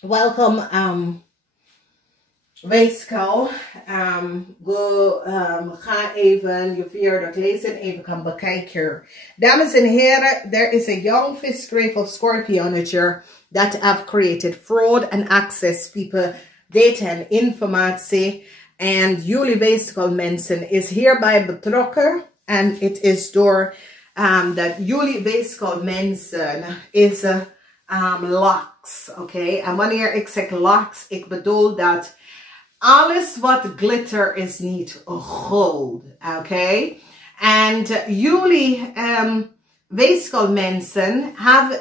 Welkom weegschaal. Ga even je vierde lezing even gaan bekijken. Dames and heren, there is a young fish grave of Scorpionature that have created fraud and access people data en informatie. En jullie weegschaal mensen is hierbij betrokken. En het is door dat jullie weegschaal mensen is laks. Oké, en wanneer ik zeg laks, ik bedoel dat alles wat glitter is niet gold. Oké, en jullie weegschaal mensen hebben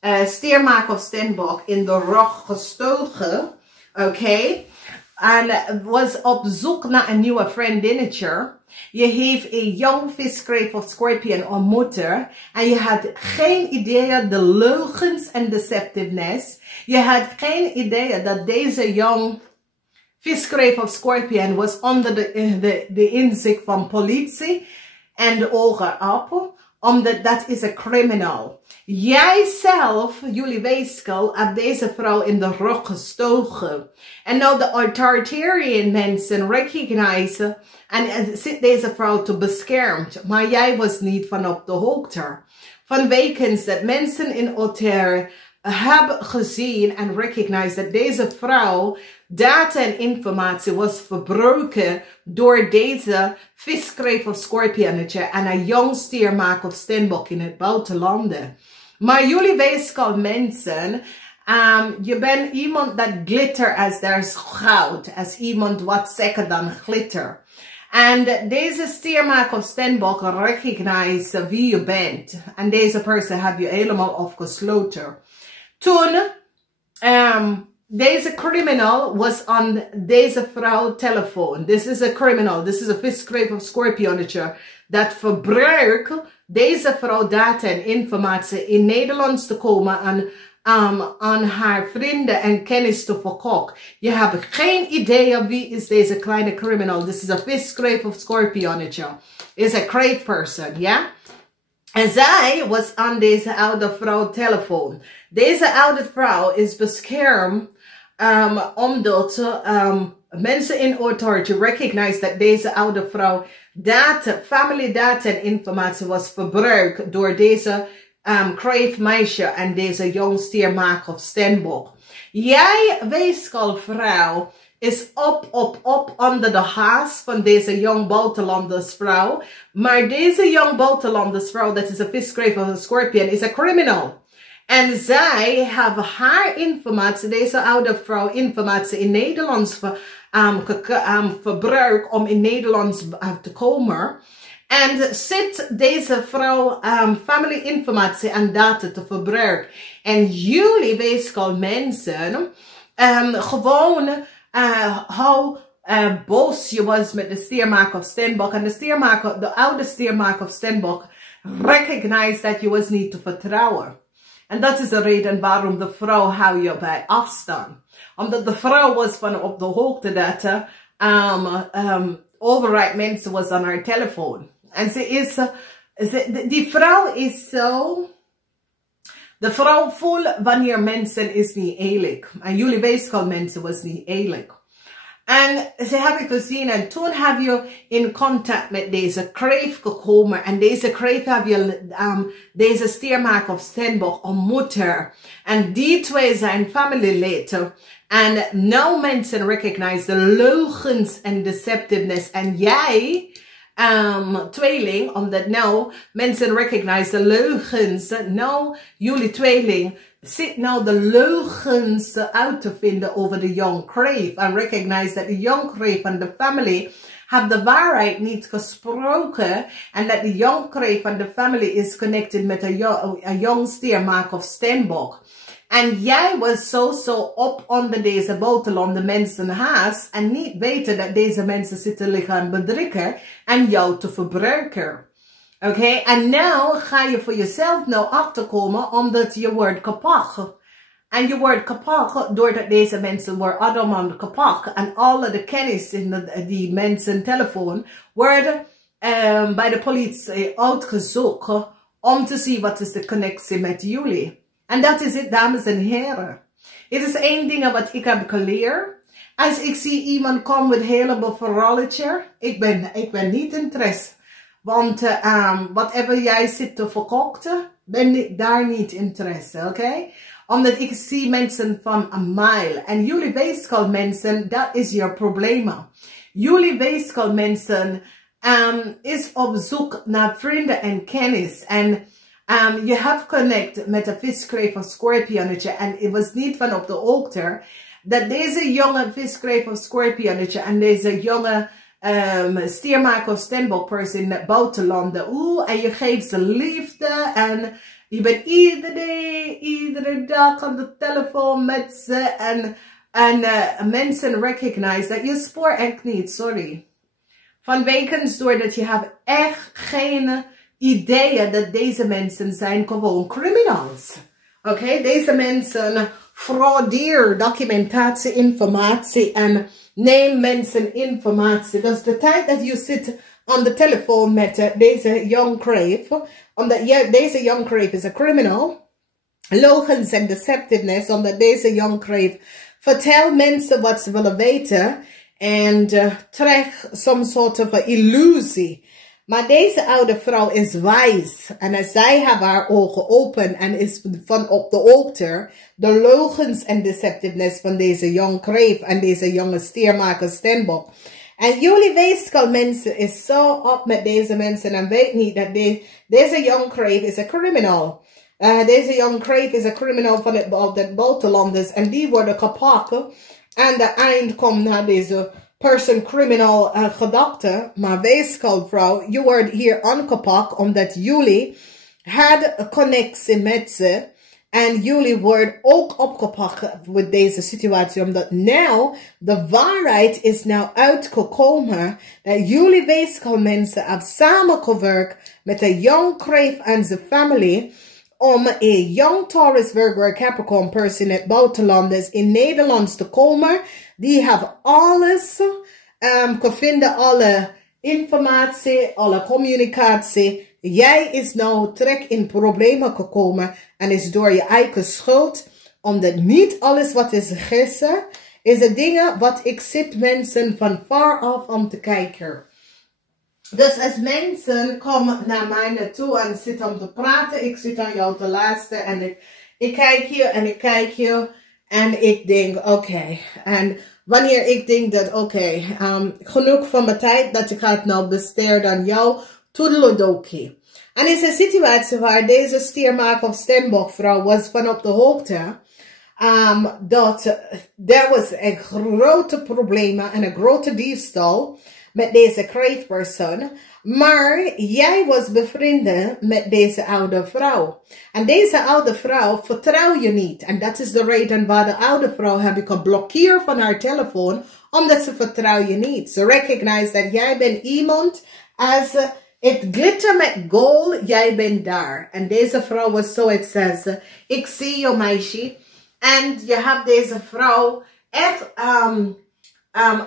een stiermaak of steenbok in de rug gestoken. Oké, en was op zoek naar een nieuwe vriendinnetje. Je heeft een young fish grave of Scorpion ontmoeten. En je had geen idee de leugens en deceptiveness. Je had geen idee dat deze young fish grave of Scorpion was onder de inzicht van politie en de ogen op. Omdat dat is een criminal. Jij zelf, jullie weegschaal, hebt deze vrouw in de rug gestoken. En nou de authoritarian mensen recognizen en zit deze vrouw te beschermd. Maar jij was niet van op de hoogte. Vanwege dat mensen in Otter hebben gezien en recognized dat deze vrouw data en informatie was verbroken door deze visgrave of Scorpionetje en een jong stiermaak of steenbok in het buitenlanden. Maar jullie weegschaal mensen, je bent iemand dat glitter als daar is goud, als iemand wat zeker dan glitter. En deze stiermaak of steenbok recognize wie je bent. En deze persoon heb je helemaal afgesloten. Toen, deze criminal was aan deze vrouw telefoon. This is a criminal. This is a fish grave of Scorpionetje. Dat verbruikt deze vrouw data en informatie in Nederland te komen aan haar vrienden en kennis te verkopen. Je hebt geen idee wie is deze kleine criminal. This is a fish grave of Scorpionetje. Is a crave person, ja? Yeah? En zij was aan deze oude vrouw telefoon. Deze oude vrouw is beschermd omdat mensen in authority recognize dat deze oude vrouw family data en informatie was verbruikt door deze crave meisje en deze jong stiermaak of steenbok. Jij weegschaal vrouw is op onder de haas van deze jong buitenlandersvrouw. Maar deze jong buitenlandersvrouw, dat is een fish grave of a Scorpion, is een criminal. En zij hebben haar informatie, deze oude vrouw, informatie in Nederlands verbruikt om in Nederlands te komen. En zit deze vrouw family informatie en data te verbruiken. En jullie weegschaal mensen gewoon hoe boos je was met de stiermaak of steenbok. En de oude stiermaak of steenbok recognize dat je was niet te vertrouwen. En dat is de reden waarom de vrouw hou je bij afstand. Omdat de vrouw was van op de hoogte dat overheid mensen was aan haar telefoon. En die vrouw is zo. De vrouw voelt wanneer mensen is niet eerlijk. En jullie weegschaal mensen was niet eerlijk. En ze hebben gezien en toen heb je in contact met deze crave gekomen. En deze crave heb je deze stiermaak of steenbok ontmoet. En die twee zijn familieleden. En nou mensen recognize de leugens en deceptiveness. En jij, tweeling, omdat nou mensen recognize de leugens. Nou, jullie tweeling zit nou de leugens uit te vinden over de young crave. En recognize dat de young crave en de family have de waarheid niet gesproken. En dat de young crave en de family is connected met een young stiermaak of steenbok. En jij was zo op onder deze buitenlanden mensen haast. En niet weten dat deze mensen zitten liggen bedrukken en jou te verbruiken. Oké, en nou ga je voor jezelf nou achterkomen omdat je wordt kapot. En je wordt kapot doordat deze mensen worden allemaal kapot. En alle de kennis in die mensen telefoon worden bij de politie uitgezocht om te zien wat is de connectie met jullie. En dat is het, dames en heren. Het is één ding wat ik heb geleerd. Als ik zie iemand komen met een heleboel verhaaltje, ik ben niet interesse. Want whatever jij zit te verkochten, ben ik daar niet interesse, oké? Omdat ik zie mensen van een mile. En jullie weegschaal mensen, dat is je probleem. Jullie weegschaal mensen is op zoek naar vrienden en kennis. En je hebt connect met een viskreef of scorpionnetje. En het was niet van op de hoogte dat deze jonge viskreef of scorpionnetje en deze jonge stiermaker of stenbokperson in het buitenlanden. En je geeft ze liefde en je bent iedere dag aan de telefoon met ze en mensen recognize dat je spoor echt niet, sorry. Vanwege doordat je hebt echt geen idee dat deze mensen zijn gewoon criminals. Oké, deze mensen frauderen documentatie, informatie en neem mensen informatie. Dus de tijd dat je zit aan de telefoon met deze young crave, omdat deze young crave is een criminal, logens en deceptiveness, omdat deze young crave vertelt mensen wat ze willen weten en trekt some soort of illusie. Maar deze oude vrouw is wijs en zij heeft haar ogen open en is van op de hoogte de logens en deceptiveness van deze young crave en deze jonge stiermaker stenbok. En jullie weegschaal mensen is zo op met deze mensen en weet niet dat deze young crave is een criminal. Deze young crave is een criminal van het buitenlanders en die worden gepakt. En de eind komt naar deze person criminal gedachte. Maar weeskaalvrouw, je wordt hier aangepakt omdat jullie hadden een connectie met ze. En jullie worden ook opgepakt met deze situatie. Omdat nou de waarheid is nou uitgekomen. Dat jullie weeskaalmensen hebben samengewerkt met de young crave en zijn family. Om een young Taurus, Virgo, Capricorn person in het buitenland in Nederland te komen. Die hebben alles gevonden, alle informatie, alle communicatie. Jij is nou trek in problemen gekomen en is door je eigen schuld. Omdat niet alles wat is gissen, is de dingen wat ik zit mensen van ver af om te kijken. Dus als mensen komen naar mij naartoe en zitten om te praten, ik zit aan jou te luisteren en ik kijk je en ik kijk je en ik denk oké. En wanneer ik denk dat oké, genoeg van mijn tijd dat ik het nou besteden aan jou, toedeledokie. En is een situatie waar deze stiermaker of stenbokvrouw was van op de hoogte. Dat er was een grote probleem en een grote diefstal met deze crave persoon. Maar jij was bevrienden met deze oude vrouw. En deze oude vrouw vertrouw je niet. En dat is de reden waar de oude vrouw heb ik geblokkeerd van haar telefoon. Omdat ze vertrouw je niet. Ze recognize dat jij bent iemand als het glitter met gold, jij bent daar. En deze vrouw was zoiets als, ik zie je meisje. En je hebt deze vrouw echt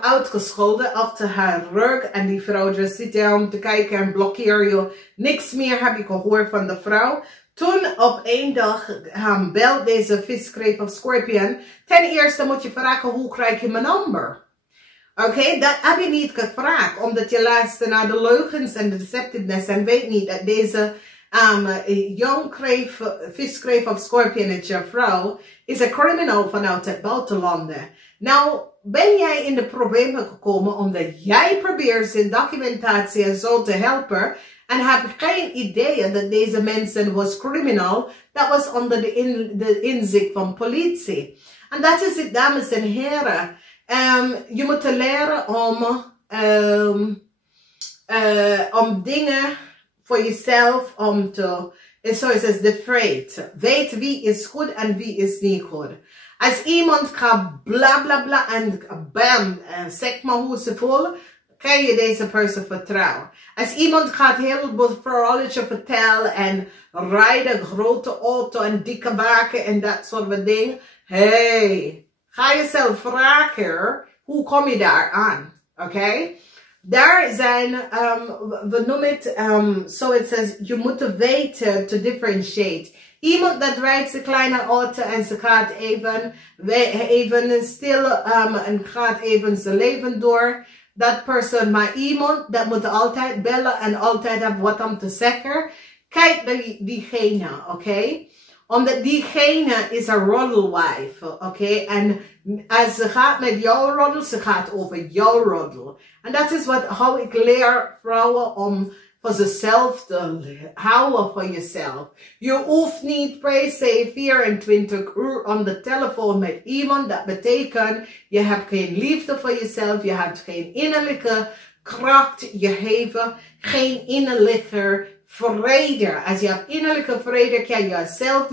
uitgescholden achter haar rug. En die vrouw just zit daar om te kijken en blokkeer je. Niks meer heb ik gehoord van de vrouw. Toen op één dag belt deze viskreef of scorpion. Ten eerste moet je vragen, hoe krijg je mijn nummer? Oké, dat heb je niet gevraagd. Omdat je luistert naar de leugens en de deceptiveness. En weet niet dat deze young crave, viskreef of scorpionnetje vrouw is een criminal vanuit het buitenlanden. Nou, ben jij in de problemen gekomen omdat jij probeert zijn documentatie en zo te helpen en heb geen idee dat deze mensen was criminal. Dat was onder de inzicht van politie. En dat is het, dames en heren. Je moet leren om dingen voor jezelf om te, zoals het de feit. Weet wie is goed en wie is niet goed. Als iemand gaat bla bla bla en bam, zeg maar hoe ze voelen, kan je deze persoon vertrouwen. Als iemand gaat heel veel verhaaltje vertellen en rijden een grote auto en dikke wagen en dat soort dingen. Hey, ga jezelf vragen, hoe kom je daar aan? Oké? Daar zijn, we noemen het, zoiets als, je moet weten te differentiate. Iemand dat rijdt zijn kleine auto en ze gaat even stil en gaat even zijn leven door. Dat persoon, maar iemand dat moet altijd bellen en altijd hebben wat om te zeggen. Kijk naar diegene, oké? Omdat diegene is een roddelwife, oké? En als ze gaat met jouw roddel, ze gaat over jouw roddel. En dat is hoe ik leer vrouwen om voor zichzelf te houden van jezelf. Je hoeft niet per se 24 uur om de telefoon met iemand. Dat betekent, je hebt geen liefde voor jezelf. Je hebt geen innerlijke kracht. Je hebt geen innerlijke vrede. Als je hebt innerlijke vrede, kan je zelf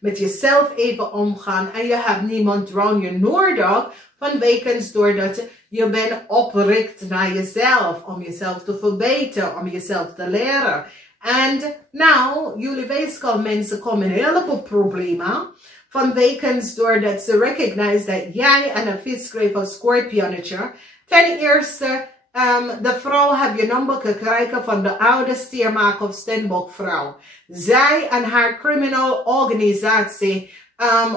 met jezelf even omgaan. En je hebt niemand rond je nodig. Vanwege doordat je bent oprecht naar jezelf. Om jezelf te verbeteren. Om jezelf te leren. En nou, jullie weten al, mensen komen in een heleboel problemen. Vanwege doordat ze recognize dat jij en een visgreep of scorpionnetje. Ten eerste, de vrouw heb je nummer gekregen van de oude stiermaker of steenbok vrouw. Zij en haar criminal organisatie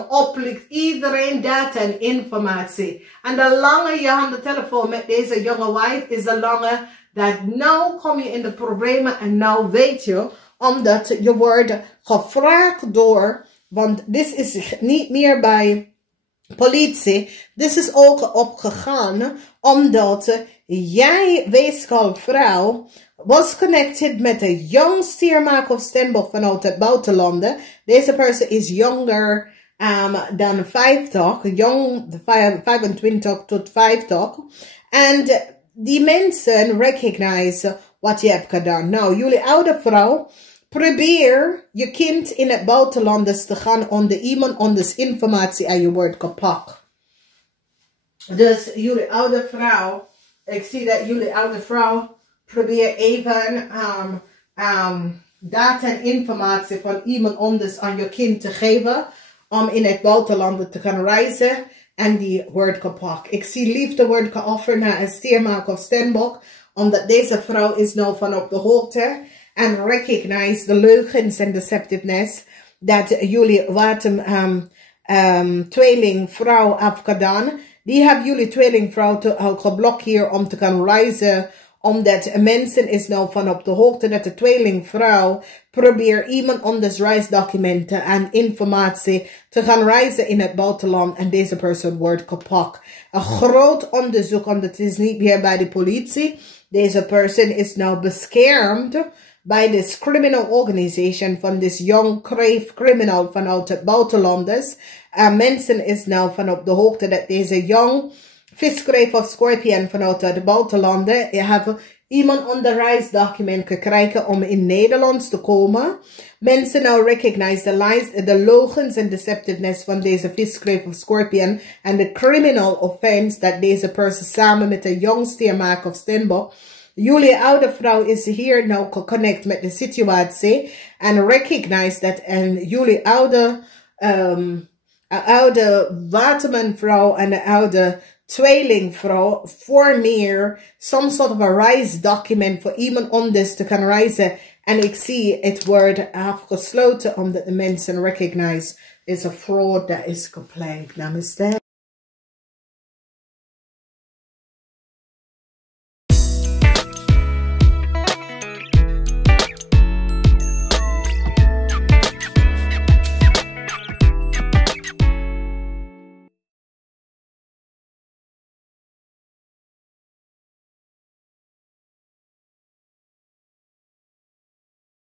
oplicht iedereen data en informatie. En de langer je aan de telefoon met deze jonge wife is de langer dat nou kom je in de problemen en nou weet je, omdat je wordt gevraagd door, want dit is niet meer bij politie, dit is ook opgegaan, omdat jij, weegschaal vrouw, was connected met een jong stiermaker of steenbok vanuit het buitenlanden. Deze persoon is jonger dan 50, jong 25 tot 50. En die mensen recognize wat je hebt gedaan. Nou, jullie oude vrouw, probeer je kind in het buitenland te gaan onder iemand anders informatie en je wordt gepakt. Dus jullie oude vrouw, ik zie dat jullie oude vrouw probeer even data en informatie van iemand anders aan je kind te geven. Om in het buitenland te gaan reizen. En die wordt gepakt. Ik zie liefde wordt geofferd naar een stiermaker of steenbok. Omdat deze vrouw is nou van op de hoogte. En recognize de leugens en deceptiveness. Dat jullie wat tweelingvrouw heeft gedaan. Die hebben jullie tweelingvrouw geblokkeerd om te gaan reizen. Omdat mensen is nou van op de hoogte dat de tweelingvrouw probeert iemand anders reisdocumenten en informatie te gaan reizen in het buitenland. En deze persoon wordt gepakt. Een groot onderzoek, omdat het is niet meer bij de politie. Deze persoon is nou beschermd bij this criminal organization van this young crave criminal vanuit het buitenlanders. Mensen is nou van op de hoogte dat deze young visgreep of scorpion vanuit de buitenlanden. Je hebt iemand onder reisdocument gekregen om in Nederland te komen. Mensen nou recognize the lies, de logens en deceptiveness van deze visgreep of scorpion. En de criminal offense dat deze persoon samen met een jong stiermaker of steenbok. Jullie oude vrouw is hier nou geconnect met de situatie. En recognize dat en jullie oude watermanvrouw en de oude tweelingvrouw formeer some sort of a reisdocument voor iemand anders te gaan reizen. En ik zie het wordt afgesloten omdat de mensen recognize is a fraud that is gepleegd. Namaste.